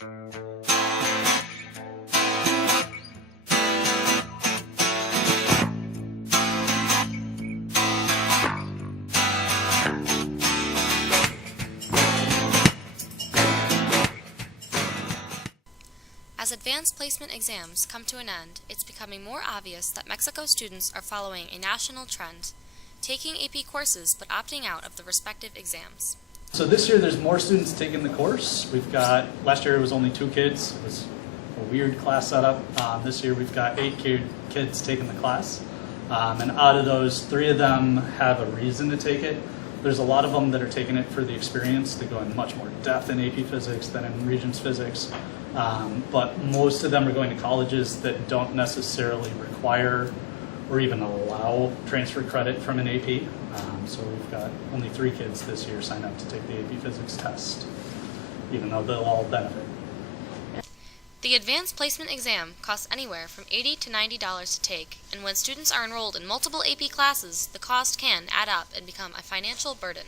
As advanced placement exams come to an end, it's becoming more obvious that Mexico students are following a national trend, taking AP courses but opting out of the respective exams. So this year there's more students taking the course. Last year it was only 2 kids. It was a weird class setup. This year we've got 8 kids taking the class. And out of those, 3 of them have a reason to take it. There's a lot of them that are taking it for the experience, to go in much more depth in AP Physics than in Regents Physics. But most of them are going to colleges that don't necessarily require or even allow transfer credit from an AP. So we've got only 3 kids this year sign up to take the AP Physics test, even though they'll all benefit. The advanced placement exam costs anywhere from $80 to $90 to take, and when students are enrolled in multiple AP classes, the cost can add up and become a financial burden.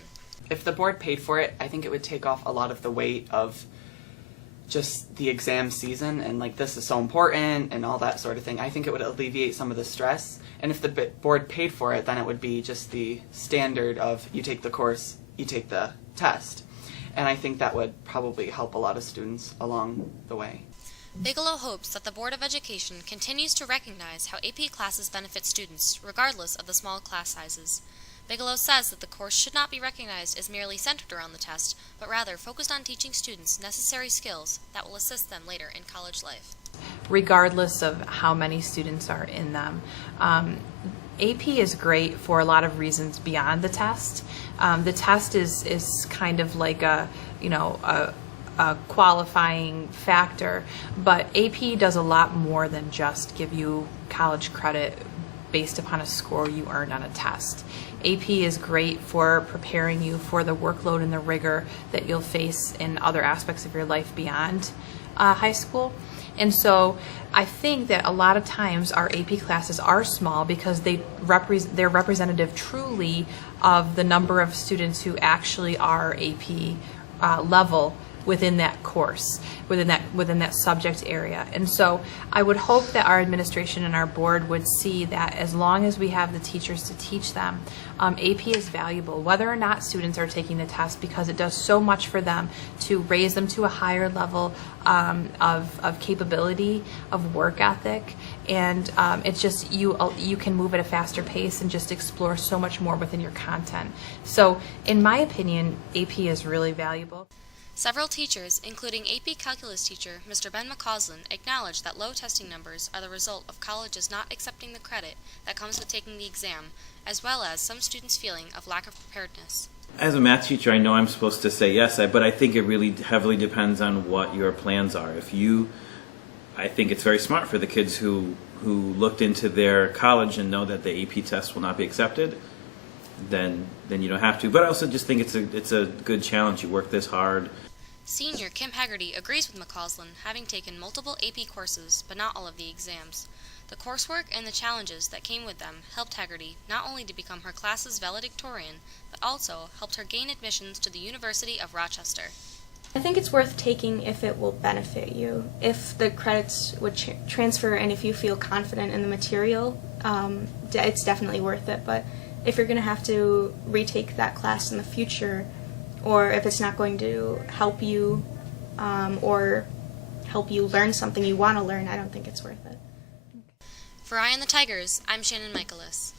If the board paid for it, I think it would take off a lot of the weight of just the exam season and like this is so important and all that sort of thing. I think it would alleviate some of the stress, and if the board paid for it, then it would be just the standard of you take the course, you take the test. And I think that would probably help a lot of students along the way. Bigelow hopes that the Board of Education continues to recognize how AP classes benefit students, regardless of the small class sizes. Bigelow says that the course should not be recognized as merely centered around the test, but rather focused on teaching students necessary skills that will assist them later in college life. Regardless of how many students are in them. AP is great for a lot of reasons beyond the test. The test is kind of like a qualifying factor, but AP does a lot more than just give you college credit based upon a score you earned on a test. AP is great for preparing you for the workload and the rigor that you'll face in other aspects of your life beyond high school. And so I think that a lot of times our AP classes are small because they're representative truly of the number of students who actually are AP level within that course, within that subject area. And so I would hope that our administration and our board would see that as long as we have the teachers to teach them, AP is valuable, whether or not students are taking the test, because it does so much for them to raise them to a higher level of capability, of work ethic, and it's just you can move at a faster pace and just explore so much more within your content. So in my opinion, AP is really valuable. Several teachers, including AP Calculus teacher Mr. Ben McCausland, acknowledge that low testing numbers are the result of colleges not accepting the credit that comes with taking the exam, as well as some students' feeling of lack of preparedness. As a math teacher, I know I'm supposed to say yes, but I think it really heavily depends on what your plans are. I think it's very smart for the kids who looked into their college and know that the AP test will not be accepted, then you don't have to. But I also just think it's a good challenge. You work this hard. Senior Kim Haggerty agrees with McCausland, having taken multiple AP courses, but not all of the exams. The coursework and the challenges that came with them helped Haggerty not only to become her class's valedictorian, but also helped her gain admissions to the University of Rochester. I think it's worth taking if it will benefit you. If the credits would transfer and if you feel confident in the material, it's definitely worth it. But if you're going to have to retake that class in the future, or if it's not going to help you or help you learn something you want to learn, I don't think it's worth it. For Eye on the Tigers, I'm Shannon Michaelis.